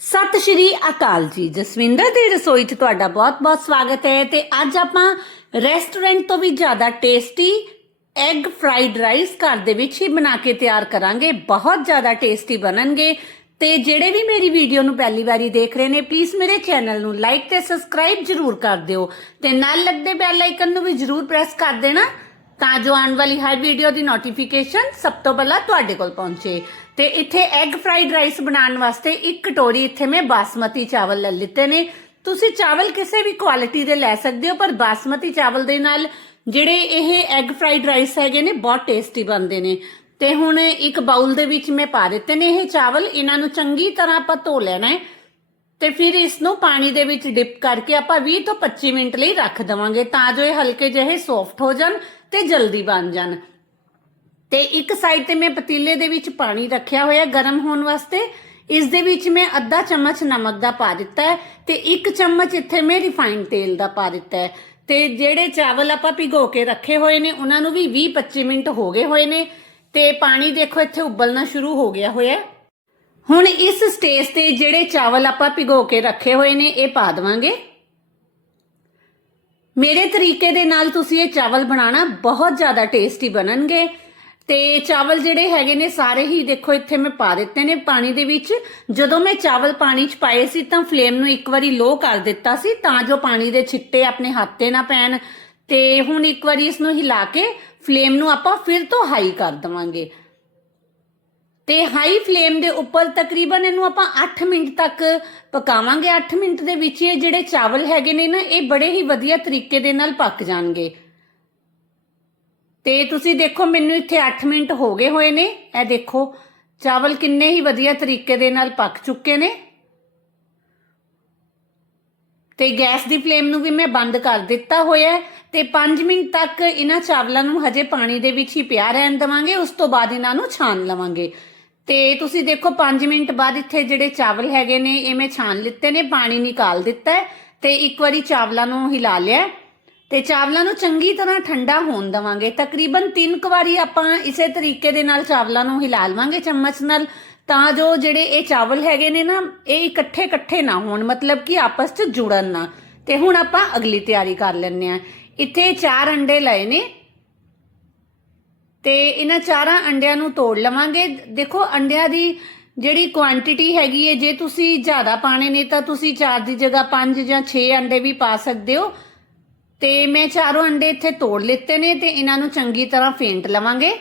ਸਤਿ ਸ਼੍ਰੀ ਅਕਾਲ ਜੀ। ਜਸਵਿੰਦਰ ਦੀ ਰਸੋਈ 'ਚ ਤੁਹਾਡਾ ਬਹੁਤ-ਬਹੁਤ ਸਵਾਗਤ ਹੈ ਤੇ ਅੱਜ ਆਪਾਂ ਰੈਸਟੋਰੈਂਟ ਤੋਂ ਵੀ ਜ਼ਿਆਦਾ ਟੇਸਟੀ ਐਗ ਫਰਾਈਡ ਰਾਈਸ ਘਰ ਦੇ ਵਿੱਚ ਹੀ ਬਣਾ ਕੇ ਤਿਆਰ ਕਰਾਂਗੇ। ਬਹੁਤ ਜ਼ਿਆਦਾ ਟੇਸਟੀ ਬਣਨਗੇ ਤੇ ਜਿਹੜੇ ਵੀ ਮੇਰੀ ਵੀਡੀਓ ਨੂੰ ਪਹਿਲੀ ਵਾਰੀ ਦੇਖ ਰਹੇ ਨੇ ਪਲੀਜ਼ ਮੇਰੇ ਚੈਨਲ ਨੂੰ ਲਾਈਕ ਤੇ ਸਬਸਕ੍ਰਾਈਬ ਜਰੂਰ ਕਰ ਦਿਓ ਤੇ ਨਾਲ ਲੱਗਦੇ ਬੈਲ ਆਈਕਨ ਨੂੰ ਵੀ ਜਰੂਰ ਪ੍ਰੈਸ ਕਰ ਦੇਣਾ ਤਾਂ ਜੋ ਆਉਣ ਵਾਲੀ ਹਰ ਵੀਡੀਓ ਦੀ ਨੋਟੀਫਿਕੇਸ਼ਨ ਸਭ ਤੋਂ ਪਹਿਲਾਂ ਤੁਹਾਡੇ ਕੋਲ ਪਹੁੰਚੇ। ਤੇ ਇੱਥੇ ਐਗ ਫਰਾਈਡ ਰਾਈਸ ਬਣਾਉਣ ਵਾਸਤੇ ਇੱਕ ਕਟੋਰੀ ਇੱਥੇ ਮੈਂ ਬਾਸਮਤੀ ਚਾਵਲ ਲੈ ਲਿੱਤੇ ਨੇ। ਤੁਸੀਂ ਚਾਵਲ ਕਿਸੇ ਵੀ ਕੁਆਲਿਟੀ ਦੇ ਲੈ ਸਕਦੇ ਹੋ, ਪਰ ਬਾਸਮਤੀ ਚਾਵਲ ਦੇ ਨਾਲ ਜਿਹੜੇ ਇਹ ਐਗ ਫਰਾਈਡ ਰਾਈਸ ਹੈਗੇ ਨੇ, ਬਹੁਤ ਟੇਸਟੀ ਬਣਦੇ ਨੇ। ਤੇ ਹੁਣ ਇੱਕ ਬਾਉਲ ਦੇ ਵਿੱਚ ਮੈਂ ਪਾ ਦਿੱਤੇ ਨੇ ਇਹ ਚਾਵਲ। ਇਹਨਾਂ ਨੂੰ ਚੰਗੀ ਤਰ੍ਹਾਂ ਆਪਾਂ ਧੋ ਲੈਣਾ ਹੈ। ਤੇ ਫਿਰ ਇਸ ਨੂੰ ਪਾਣੀ ਦੇ ਵਿੱਚ ਡਿਪ ਕਰਕੇ ਆਪਾਂ 20 ਤੋਂ 25 ਮਿੰਟ ਲਈ ਰੱਖ ਦਵਾਂਗੇ, ਤਾਂ ਜੋ ਇਹ ਹਲਕੇ ਜਿਹੇ ਸੌਫਟ ਹੋ ਜਾਣ ਤੇ ਜਲਦੀ ਬਣ ਜਾਣ। ਤੇ ਇੱਕ ਸਾਈਡ ਤੇ ਮੈਂ ਪਤੀਲੇ ਦੇ ਵਿੱਚ ਪਾਣੀ ਰੱਖਿਆ ਹੋਇਆ ਗਰਮ ਹੋਣ ਵਾਸਤੇ। ਇਸ ਦੇ ਵਿੱਚ ਮੈਂ ਅੱਧਾ ਚਮਚ ਨਮਕ ਦਾ ਪਾ ਦਿੱਤਾ ਹੈ ਤੇ ਇੱਕ ਚਮਚ ਇੱਥੇ ਮੈਂ ਰਿਫਾਈਨਡ ਤੇਲ ਦਾ ਪਾ ਦਿੱਤਾ ਹੈ। ਤੇ ਜਿਹੜੇ ਚਾਵਲ ਆਪਾਂ ਭਿਗੋ ਕੇ ਰੱਖੇ ਹੋਏ ਨੇ, ਉਹਨਾਂ ਨੂੰ ਵੀ 20-25 ਮਿੰਟ ਹੋ ਗਏ ਹੋਏ ਨੇ। ਤੇ ਪਾਣੀ ਦੇਖੋ, ਇੱਥੇ ਉਬਲਣਾ ਸ਼ੁਰੂ ਹੋ ਗਿਆ ਹੋਇਆ ਹੁਣ ਇਸ ਸਟੇਜ ਤੇ ਜਿਹੜੇ ਚਾਵਲ ਆਪਾਂ ਭਿਗੋ ਕੇ ਰੱਖੇ ਹੋਏ ਨੇ, ਇਹ ਪਾ ਦਵਾਂਗੇ। ਮੇਰੇ ਤਰੀਕੇ ਦੇ ਨਾਲ ਤੁਸੀਂ ਇਹ ਚਾਵਲ ਬਣਾਉਣਾ ਬਹੁਤ ਜ਼ਿਆਦਾ ਟੇਸਟੀ ਬਣਨਗੇ। ਤੇ ਚਾਵਲ ਜਿਹੜੇ ਹੈਗੇ ਨੇ ਸਾਰੇ ਹੀ ਦੇਖੋ ਇੱਥੇ ਮੈਂ ਪਾ ਦਿੱਤੇ ਨੇ ਪਾਣੀ ਦੇ ਵਿੱਚ। ਜਦੋਂ ਮੈਂ ਚਾਵਲ ਪਾਣੀ 'ਚ ਪਾਏ ਸੀ ਤਾਂ ਫਲੇਮ ਨੂੰ ਇੱਕ ਵਾਰੀ ਲੋ ਕਰ ਦਿੱਤਾ ਸੀ ਤਾਂ ਜੋ ਪਾਣੀ ਦੇ ਛਿੱਟੇ ਆਪਣੇ ਹੱਥ ਤੇ ਨਾ ਪੈਣ। ਤੇ ਹੁਣ ਇੱਕ ਵਾਰੀ ਇਸ ਨੂੰ ਹਿਲਾ ਕੇ ਫਲੇਮ ਨੂੰ ਆਪਾਂ ਫਿਰ ਤੋਂ ਹਾਈ ਕਰ ਦਵਾਂਗੇ। ਤੇ ਹਾਈ ਫਲੇਮ ਦੇ ਉੱਪਰ ਤਕਰੀਬਨ ਇਹਨੂੰ ਆਪਾਂ 8 ਮਿੰਟ ਤੱਕ ਪਕਾਵਾਂਗੇ। 8 ਮਿੰਟ ਦੇ ਵਿੱਚ ਇਹ ਜਿਹੜੇ ਚਾਵਲ ਹੈਗੇ ਨੇ ਨਾ, ਇਹ ਬੜੇ ਹੀ ਵਧੀਆ ਤਰੀਕੇ ਦੇ ਨਾਲ ਪੱਕ ਜਾਣਗੇ। ਤੇ ਤੁਸੀਂ ਦੇਖੋ, ਮੈਨੂੰ ਇੱਥੇ 8 ਮਿੰਟ ਹੋ ਗਏ ਹੋਏ ਨੇ। ਇਹ ਦੇਖੋ, ਚਾਵਲ ਕਿੰਨੇ ਹੀ ਵਧੀਆ ਤਰੀਕੇ ਦੇ ਨਾਲ ਪੱਕ ਚੁੱਕੇ ਨੇ। ਤੇ ਗੈਸ ਦੀ ਫਲੇਮ ਨੂੰ ਵੀ ਮੈਂ ਬੰਦ ਕਰ ਦਿੱਤਾ ਹੋਇਆ ਹੈ ਤੇ 5 ਮਿੰਟ ਤੱਕ ਇਹਨਾਂ ਚਾਵਲਾਂ ਨੂੰ ਹਜੇ ਪਾਣੀ ਦੇ ਵਿੱਚ ਹੀ ਪਿਆ ਰਹਿਣ ਦਵਾਂਗੇ, ਉਸ ਤੋਂ ਬਾਅਦ ਇਹਨਾਂ ਨੂੰ ਛਾਣ ਲਵਾਂਗੇ। ਤੇ ਤੁਸੀਂ ਦੇਖੋ 5 ਮਿੰਟ ਬਾਅਦ ਇੱਥੇ ਜਿਹੜੇ ਚਾਵਲ ਹੈਗੇ ਨੇ, ਇਹ ਮੈਂ ਛਾਣ ਲਿੱਤੇ ਨੇ, ਪਾਣੀ ਨਿਕਾਲ ਦਿੱਤਾ ਹੈ ਤੇ ਇੱਕ ਵਾਰੀ ਚਾਵਲਾਂ ਨੂੰ ਹਿਲਾ ਲਿਆ ਤੇ ਚਾਵਲਾਂ ਨੂੰ ਚੰਗੀ ਤਰ੍ਹਾਂ ਠੰਡਾ ਹੋਣ ਦਵਾਂਗੇ। ਤਕਰੀਬਨ 3 ਕੁ ਵਾਰੀ ਆਪਾਂ ਇਸੇ ਤਰੀਕੇ ਦੇ ਨਾਲ ਚਾਵਲਾਂ ਨੂੰ ਹਿਲਾ ਲਵਾਂਗੇ ਚਮਚ ਨਾਲ, ਤਾਂ ਜੋ ਜਿਹੜੇ ਇਹ ਚਾਵਲ ਹੈਗੇ ਨੇ ਨਾ, ਇਹ ਇਕੱਠੇ ਇਕੱਠੇ ਨਾ ਹੋਣ, ਮਤਲਬ ਕਿ ਆਪਸ 'ਚ ਜੁੜਨ ਨਾ। ਤੇ ਹੁਣ ਆਪਾਂ ਅਗਲੀ ਤਿਆਰੀ ਕਰ ਲੈਂਦੇ ਆ ਇੱਥੇ ਚਾਰ ਅੰਡੇ ਲਏ ਨੇ। ਤੇ ਇਹਨਾਂ ਚਾਰਾਂ ਅੰਡਿਆਂ ਨੂੰ ਤੋੜ ਲਵਾਂਗੇ। ਦੇਖੋ, ਅੰਡਿਆਂ ਦੀ ਜਿਹੜੀ ਕੁਆਂਟੀਟੀ ਹੈਗੀ ਹੈ ਜੇ ਤੁਸੀਂ ਜ਼ਿਆਦਾ ਪਾਣੇ ਨੇ ਤਾਂ ਤੁਸੀਂ 4 ਦੀ ਜਗ੍ਹਾ 5 ਜਾਂ 6 ਅੰਡੇ ਵੀ ਪਾ ਸਕਦੇ ਹੋ। ਤੇ ਮੈਂ ਚਾਰੋਂ ਅੰਡੇ ਇੱਥੇ ਤੋੜ ਲਿੱਤੇ ਨੇ ਤੇ ਇਹਨਾਂ ਨੂੰ ਚੰਗੀ ਤਰ੍ਹਾਂ ਫੇਂਟ ਲਵਾਂਗੇ।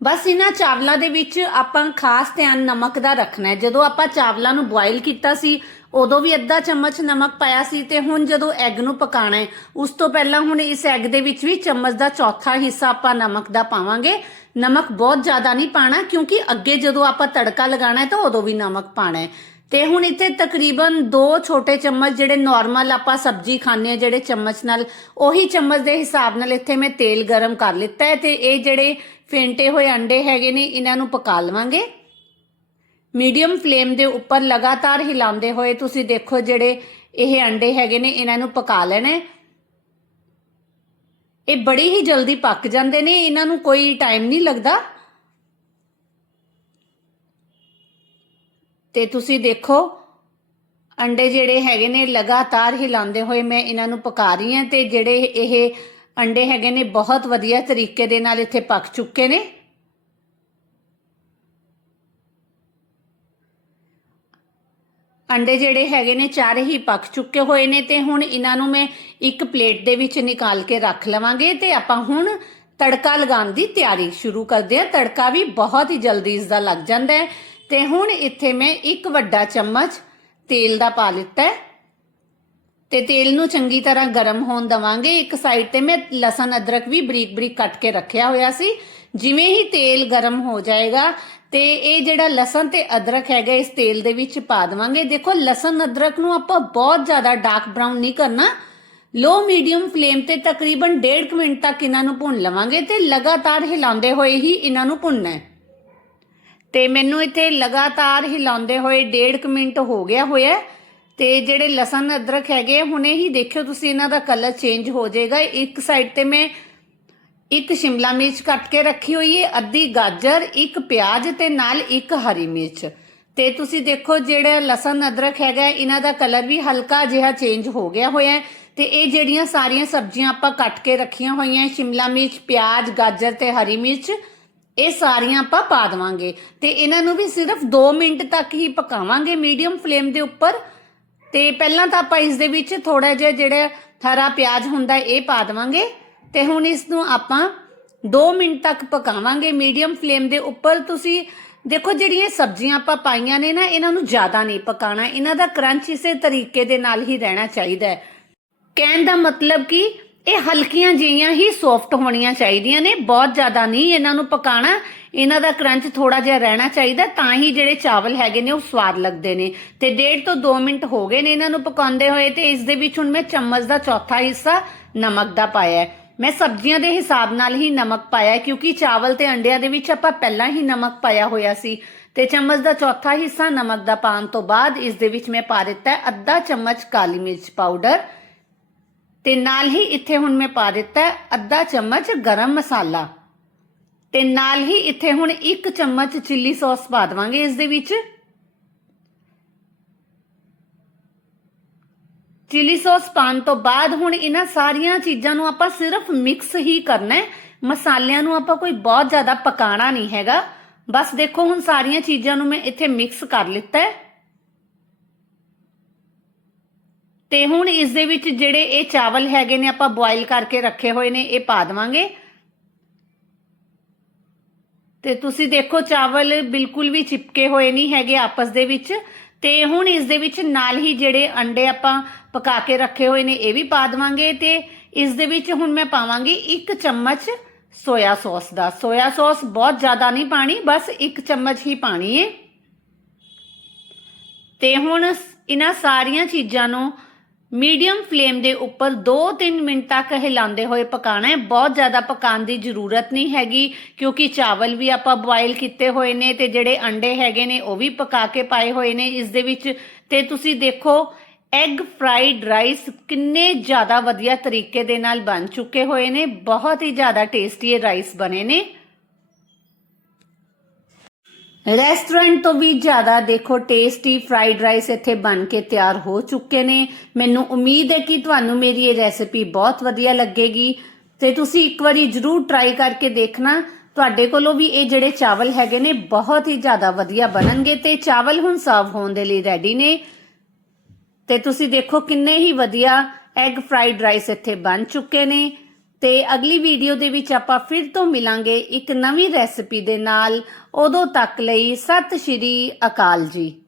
ਬਸ ਇਹਨਾਂ ਚਾਵਲਾਂ ਦੇ ਵਿੱਚ ਆਪਾਂ ਖਾਸ ਧਿਆਨ ਨਮਕ ਦਾ ਰੱਖਣਾ ਹੈ। ਜਦੋਂ ਆਪਾਂ ਚਾਵਲਾਂ ਨੂੰ ਬੋਇਲ ਕੀਤਾ ਸੀ, ਉਦੋਂ ਵੀ ਅੱਧਾ ਚਮਚ ਨਮਕ ਪਾਇਆ ਸੀ ਤੇ ਹੁਣ ਜਦੋਂ ਐਗ ਨੂੰ ਪਕਾਣਾ ਹੈ, ਉਸ ਤੋਂ ਪਹਿਲਾਂ ਹੁਣ ਇਸ ਐਗ ਦੇ ਵਿੱਚ ਵੀ ਚਮਚ ਦਾ ਚੌਥਾ ਹਿੱਸਾ ਆਪਾਂ ਨਮਕ ਦਾ ਪਾਵਾਂਗੇ। ਨਮਕ ਬਹੁਤ ਜ਼ਿਆਦਾ ਨਹੀਂ ਪਾਣਾ, ਕਿਉਂਕਿ ਅੱਗੇ ਜਦੋਂ ਆਪਾਂ ਤੜਕਾ ਲਗਾਣਾ ਹੈ ਤਾਂ ਉਦੋਂ ਵੀ ਨਮਕ ਪਾਣਾ ਹੈ। ਤੇ ਹੁਣ ਇੱਥੇ ਤਕਰੀਬਨ 2 ਛੋਟੇ ਚਮਚ ਜਿਹੜੇ ਨਾਰਮਲ ਆਪਾਂ ਸਬਜ਼ੀ ਖਾਂਦੇ ਆ ਜਿਹੜੇ ਚਮਚ ਨਾਲ, ਉਹੀ ਚਮਚ ਦੇ ਹਿਸਾਬ ਨਾਲ ਇੱਥੇ ਮੈਂ ਤੇਲ ਗਰਮ ਕਰ ਲਿੱਤਾ ਹੈ ਤੇ ਇਹ ਜਿਹੜੇ ਫੇਂਟੇ ਹੋਏ ਅੰਡੇ ਹੈਗੇ ਨੇ, ਇਹਨਾਂ ਨੂੰ ਪਕਾ ਲਵਾਂਗੇ। ਮੀਡੀਅਮ ਫਲੇਮ ਦੇ ਉੱਪਰ ਲਗਾਤਾਰ ਹਿਲਾਉਂਦੇ ਹੋਏ ਤੁਸੀਂ ਦੇਖੋ ਜਿਹੜੇ ਇਹ ਅੰਡੇ ਹੈਗੇ ਨੇ, ਇਹਨਾਂ ਨੂੰ ਪਕਾ ਲੈਣਾ ਇਹ ਬੜੀ ਹੀ ਜਲਦੀ ਪੱਕ ਜਾਂਦੇ ਨੇ, ਇਹਨਾਂ ਨੂੰ ਕੋਈ ਟਾਈਮ ਨਹੀਂ ਲੱਗਦਾ। ਤੇ ਤੁਸੀਂ ਦੇਖੋ, ਅੰਡੇ ਜਿਹੜੇ ਹੈਗੇ ਨੇ ਲਗਾਤਾਰ ਹਿਲਾਉਂਦੇ ਹੋਏ ਮੈਂ ਇਹਨਾਂ ਨੂੰ ਪਕਾ ਰਹੀ ਹਾਂ ਤੇ ਜਿਹੜੇ ਇਹ ਅੰਡੇ ਹੈਗੇ ਨੇ ਬਹੁਤ ਵਧੀਆ ਤਰੀਕੇ ਦੇ ਨਾਲ ਇੱਥੇ ਪੱਕ ਚੁੱਕੇ ਨੇ। ਅੰਡੇ ਜਿਹੜੇ ਹੈਗੇ ਨੇ ਚਾਰੇ ਹੀ ਪੱਕ ਚੁੱਕੇ ਹੋਏ ਨੇ ਤੇ ਹੁਣ ਇਹਨਾਂ ਨੂੰ ਮੈਂ ਇੱਕ ਪਲੇਟ ਦੇ ਵਿੱਚ ਨਿਕਾਲ ਕੇ ਰੱਖ ਲਵਾਂਗੇ ਤੇ ਆਪਾਂ ਹੁਣ ਤੜਕਾ ਲਗਾਉਣ ਦੀ ਤਿਆਰੀ ਸ਼ੁਰੂ ਕਰਦੇ ਹਾਂ। ਤੜਕਾ ਵੀ ਬਹੁਤ ਹੀ ਜਲਦੀ ਇਸ ਦਾ ਲੱਗ ਜਾਂਦਾ ਹੈ। ਤੇ ਹੁਣ ਇੱਥੇ ਮੈਂ ਇੱਕ ਵੱਡਾ ਚਮਚ ਤੇਲ ਦਾ ਪਾ ਲਿੱਤਾ ਹੈ। ਤੇ ਤੇਲ ਨੂੰ ਚੰਗੀ ਤਰ੍ਹਾਂ ਗਰਮ ਹੋਣ ਦਵਾਂਗੇ। ਇੱਕ ਸਾਈਡ ਤੇ ਮੈਂ ਲਸਣ ਅਦਰਕ ਵੀ ਬਰੀਕ ਬਰੀਕ ਕੱਟ ਕੇ ਰੱਖਿਆ ਹੋਇਆ ਸੀ। ਜਿਵੇਂ ਹੀ ਤੇਲ ਗਰਮ ਹੋ ਜਾਏਗਾ ਤੇ ਇਹ ਜਿਹੜਾ ਲਸਣ ਤੇ ਅਦਰਕ ਹੈਗਾ, ਇਸ ਤੇਲ ਦੇ ਵਿੱਚ ਪਾ ਦਵਾਂਗੇ। ਦੇਖੋ, ਲਸਣ ਅਦਰਕ ਨੂੰ ਆਪਾਂ ਬਹੁਤ ਜ਼ਿਆਦਾ ਡਾਰਕ ਬ੍ਰਾਊਨ ਨਹੀਂ ਕਰਨਾ। ਲੋ ਮੀਡੀਅਮ ਫਲੇਮ ਤੇ ਤਕਰੀਬਨ 1.5 ਮਿੰਟ ਤੱਕ ਇਹਨਾਂ ਨੂੰ ਭੁੰਨ ਲਵਾਂਗੇ ਤੇ ਲਗਾਤਾਰ ਹਿਲਾਉਂਦੇ ਹੋਏ ਹੀ ਇਹਨਾਂ ਨੂੰ ਭੁੰਨਣਾ ਹੈ। ਤੇ ਮੈਨੂੰ ਇੱਥੇ ਲਗਾਤਾਰ ਹਿਲਾਉਂਦੇ ਹੋਏ 1.5 ਮਿੰਟ ਹੋ ਗਿਆ ਹੋਇਆ ਹੈ ਤੇ ਜਿਹੜੇ ਲਸਣ ਅਦਰਕ ਹੈਗੇ ਹੁਣੇ ਹੀ ਦੇਖਿਓ ਤੁਸੀਂ ਇਹਨਾਂ ਦਾ ਕਲਰ ਚੇਂਜ ਹੋ ਜਾਏਗਾ। ਇੱਕ ਸਾਈਡ ਤੇ ਮੈਂ ਇੱਕ ਸ਼ਿਮਲਾ ਮਿਰਚ ਕੱਟ ਕੇ ਰੱਖੀ ਹੋਈ ਹੈ, ਅੱਧੀ ਗਾਜਰ, ਇੱਕ ਪਿਆਜ਼ ਤੇ ਨਾਲ ਇੱਕ ਹਰੀ ਮਿਰਚ। ਤੇ ਤੁਸੀਂ ਦੇਖੋ ਜਿਹੜਾ ਲਸਣ ਅਦਰਕ ਹੈਗਾ, ਇਹਨਾਂ ਦਾ ਕਲਰ ਵੀ ਹਲਕਾ ਜਿਹਾ ਚੇਂਜ ਹੋ ਗਿਆ ਹੋਇਆ ਹੈ। ਤੇ ਇਹ ਜਿਹੜੀਆਂ ਸਾਰੀਆਂ ਸਬਜ਼ੀਆਂ ਆਪਾਂ ਕੱਟ ਕੇ ਰੱਖੀਆਂ ਹੋਈਆਂ ਸ਼ਿਮਲਾ ਮਿਰਚ, ਪਿਆਜ਼, ਗਾਜਰ ਤੇ ਹਰੀ ਮਿਰਚ। ਇਹ ਸਾਰੀਆਂ ਆਪਾਂ ਪਾ ਦੇਵਾਂਗੇ। ਤੇ ਇਹਨਾਂ ਨੂੰ ਵੀ ਸਿਰਫ 2 ਮਿੰਟ ਤੱਕ ਹੀ ਪਕਾਵਾਂਗੇ ਮੀਡੀਅਮ ਫਲੇਮ ਦੇ ਉੱਪਰ। ਤੇ ਪਹਿਲਾਂ ਤਾਂ ਆਪਾਂ ਇਸ ਦੇ ਵਿੱਚ ਥੋੜਾ ਜਿਹਾ ਜਿਹੜਾ ਹਰਾ ਪਿਆਜ਼ ਹੁੰਦਾ ਇਹ ਪਾ ਦੇਵਾਂਗੇ। ਤੇ ਹੁਣ ਇਸ ਨੂੰ ਆਪਾਂ 2 ਮਿੰਟ ਤੱਕ ਪਕਾਵਾਂਗੇ ਮੀਡੀਅਮ ਫਲੇਮ ਦੇ ਉੱਪਰ। ਤੁਸੀਂ ਦੇਖੋ ਜਿਹੜੀਆਂ ਸਬਜ਼ੀਆਂ ਆਪਾਂ ਪਾਈਆਂ ਨੇ ਨਾ, ਇਹਨਾਂ ਨੂੰ ਜ਼ਿਆਦਾ ਨਹੀਂ ਪਕਾਣਾ ਇਹਨਾਂ ਦਾ ਕਰੰਚ ਇਸੇ ਤਰੀਕੇ ਦੇ ਨਾਲ ਹੀ ਰਹਿਣਾ ਚਾਹੀਦਾ ਹੈ। ਕਹਿਣ ਦਾ ਮਤਲਬ ਕਿ ਇਹ ਹਲਕੀਆਂ ਜਿਹੀਆਂ ਹੀ ਸੌਫਟ ਹੋਣੀਆਂ ਚਾਹੀਦੀਆਂ ਨੇ। ਬਹੁਤ ਜ਼ਿਆਦਾ ਨਹੀਂ ਇਹਨਾਂ ਨੂੰ ਪਕਾਣਾ। ਇਹਨਾਂ ਦਾ ਕਰੰਚ ਥੋੜਾ ਜਿਹਾ ਰਹਿਣਾ ਚਾਹੀਦਾ, ਤਾਂ ਹੀ ਜਿਹੜੇ ਚਾਵਲ ਹੈਗੇ ਨੇ ਉਹ ਸਵਾਦ ਲੱਗਦੇ ਨੇ। ਤੇ ਡੇਢ ਤੋਂ 2 ਮਿੰਟ ਹੋ ਗਏ ਨੇ ਇਹਨਾਂ ਨੂੰ ਪਕਾਉਂਦੇ ਹੋਏ ਤੇ ਇਸ ਦੇ ਵਿੱਚ ਹੁਣ ਮੈਂ ਚਮਚ ਦਾ ਚੌਥਾ ਹਿੱਸਾ ਨਮਕ ਦਾ ਪਾਇਆ ਮੈਂ ਸਬਜ਼ੀਆਂ ਦੇ ਹਿਸਾਬ ਨਾਲ ਹੀ ਨਮਕ ਪਾਇਆ ਕਿਉਂਕਿ ਚਾਵਲ ਤੇ ਅੰਡਿਆਂ ਦੇ ਵਿੱਚ ਆਪਾਂ ਪਹਿਲਾਂ ਹੀ ਨਮਕ ਪਾਇਆ ਹੋਇਆ ਸੀ। ਤੇ ਚਮਚ ਦਾ ਚੌਥਾ ਹਿੱਸਾ ਨਮਕ ਦਾ ਪਾਉਣ ਤੋਂ ਬਾਅਦ ਇਸ ਦੇ ਵਿੱਚ ਮੈਂ ਪਾ ਦਿੱਤਾ ਅੱਧਾ ਚਮਚ ਕਾਲੀ ਮਿਰਚ ਪਾਊਡਰ। ਤੇ ਨਾਲ ਹੀ ਇੱਥੇ ਹੁਣ ਮੈਂ ਪਾ ਦਿੱਤਾ ਅੱਧਾ ਚਮਚ ਗਰਮ ਮਸਾਲਾ। ਤੇ ਨਾਲ ਹੀ ਇੱਥੇ ਹੁਣ ਇੱਕ ਚਮਚ ਚਿੱਲੀ ਸੌਸ ਪਾ ਦਵਾਂਗੇ ਇਸ ਦੇ ਵਿੱਚ। ਚਿੱਲੀ ਸੌਸ ਪਾਉਣ ਤੋਂ ਬਾਅਦ ਹੁਣ ਇਹਨਾਂ ਸਾਰੀਆਂ ਚੀਜ਼ਾਂ ਨੂੰ ਆਪਾਂ ਸਿਰਫ ਮਿਕਸ ਹੀ ਕਰਨਾ ਹੈ। ਮਸਾਲਿਆਂ ਨੂੰ ਆਪਾਂ ਕੋਈ ਬਹੁਤ ਜ਼ਿਆਦਾ ਪਕਾਣਾ ਨਹੀਂ ਹੈਗਾ। ਬਸ ਦੇਖੋ ਹੁਣ ਸਾਰੀਆਂ ਚੀਜ਼ਾਂ ਨੂੰ ਮੈਂ ਇੱਥੇ ਮਿਕਸ ਕਰ ਲਿੱਤਾ ਹੈ। ਤੇ ਹੁਣ ਇਸ ਦੇ ਵਿੱਚ ਜਿਹੜੇ ਇਹ ਚਾਵਲ ਹੈਗੇ ਨੇ ਆਪਾਂ ਬੋਇਲ ਕਰਕੇ ਰੱਖੇ ਹੋਏ ਨੇ, ਇਹ ਪਾ ਦਵਾਂਗੇ। ਤੇ ਤੁਸੀਂ ਦੇਖੋ ਚਾਵਲ ਬਿਲਕੁਲ ਵੀ ਚਿਪਕੇ ਹੋਏ ਨਹੀਂ ਹੈਗੇ ਆਪਸ ਦੇ ਵਿੱਚ। ਤੇ ਹੁਣ ਇਸ ਦੇ ਵਿੱਚ ਨਾਲ ਹੀ ਜਿਹੜੇ ਅੰਡੇ ਆਪਾਂ ਪਕਾ ਕੇ ਰੱਖੇ ਹੋਏ ਨੇ, ਇਹ ਵੀ ਪਾ ਦਵਾਂਗੇ। ਤੇ ਇਸ ਦੇ ਵਿੱਚ ਹੁਣ ਮੈਂ ਪਾਵਾਂਗੀ ਇੱਕ ਚਮਚ ਸੋਇਆ ਸੌਸ ਦਾ। ਸੋਇਆ ਸੌਸ ਬਹੁਤ ਜ਼ਿਆਦਾ ਨਹੀਂ ਪਾਣੀ, ਬਸ ਇੱਕ ਚਮਚ ਹੀ ਪਾਣੀ ਹੈ ਤੇ ਹੁਣ ਇਹਨਾਂ ਸਾਰੀਆਂ ਚੀਜ਼ਾਂ ਨੂੰ ਮੀਡੀਅਮ ਫਲੇਮ ਦੇ ਉੱਪਰ 2-3 ਮਿੰਟ ਤੱਕ ਹਿਲਾਉਂਦੇ ਹੋਏ ਪਕਾਣਾ ਹੈ। ਬਹੁਤ ਜ਼ਿਆਦਾ ਪਕਾਉਣ ਦੀ ਜ਼ਰੂਰਤ ਨਹੀਂ ਹੈਗੀ, ਕਿਉਂਕਿ ਚਾਵਲ ਵੀ ਆਪਾਂ ਬੋਇਲ ਕੀਤੇ ਹੋਏ ਨੇ ਤੇ ਜਿਹੜੇ ਅੰਡੇ ਹੈਗੇ ਨੇ ਉਹ ਵੀ ਪਕਾ ਕੇ ਪਾਏ ਹੋਏ ਨੇ। ਇਸ ਦੇ ਵਿੱਚ ਤੇ ਤੁਸੀਂ ਦੇਖੋ ਐਗ ਫਰਾਈਡ ਰਾਈਸ ਕਿੰਨੇ ਜ਼ਿਆਦਾ ਵਧੀਆ ਤਰੀਕੇ ਦੇ ਨਾਲ ਬਣ ਚੁੱਕੇ ਹੋਏ ਨੇ। ਬਹੁਤ ਹੀ ਜ਼ਿਆਦਾ ਟੇਸਟੀ ਇਹ ਰਾਈਸ ਬਣੇ ਨੇ। ਰੈਸਟੋਰੈਂਟ ਤੋਂ ਵੀ ਜ਼ਿਆਦਾ ਦੇਖੋ ਟੇਸਟੀ ਫਰਾਈਡ ਰਾਈਸ ਇੱਥੇ ਬਣ ਕੇ ਤਿਆਰ ਹੋ ਚੁੱਕੇ ਨੇ। ਮੈਨੂੰ ਉਮੀਦ ਹੈ ਕਿ ਤੁਹਾਨੂੰ ਮੇਰੀ ਇਹ ਰੈਸਿਪੀ ਬਹੁਤ ਵਧੀਆ ਲੱਗੇਗੀ। ਤੇ ਤੁਸੀਂ ਇੱਕ ਵਾਰੀ ਜਰੂਰ ਟਰਾਈ ਕਰਕੇ ਦੇਖਣਾ। ਤੁਹਾਡੇ ਕੋਲੋਂ ਵੀ ਇਹ ਜਿਹੜੇ ਚਾਵਲ ਹੈਗੇ ਨੇ, ਬਹੁਤ ਹੀ ਜ਼ਿਆਦਾ ਵਧੀਆ ਬਣਨਗੇ ਤੇ ਚਾਵਲ ਹੁਣ ਸਰਵ ਹੋਣ ਦੇ ਲਈ ਰੈਡੀ ਨੇ। ਤੇ ਤੁਸੀਂ ਦੇਖੋ ਕਿੰਨੇ ਹੀ ਵਧੀਆ ਐਗ ਫਰਾਈਡ ਰਾਈਸ ਇੱਥੇ ਬਣ ਚੁੱਕੇ ਨੇ। ਤੇ ਅਗਲੀ ਵੀਡੀਓ ਦੇ ਵਿੱਚ ਆਪਾਂ ਫਿਰ ਤੋਂ ਮਿਲਾਂਗੇ ਇੱਕ ਨਵੀਂ ਰੈਸਿਪੀ ਦੇ ਨਾਲ। ਉਦੋਂ ਤੱਕ ਲਈ ਸਤਿ ਸ਼੍ਰੀ ਅਕਾਲ ਜੀ।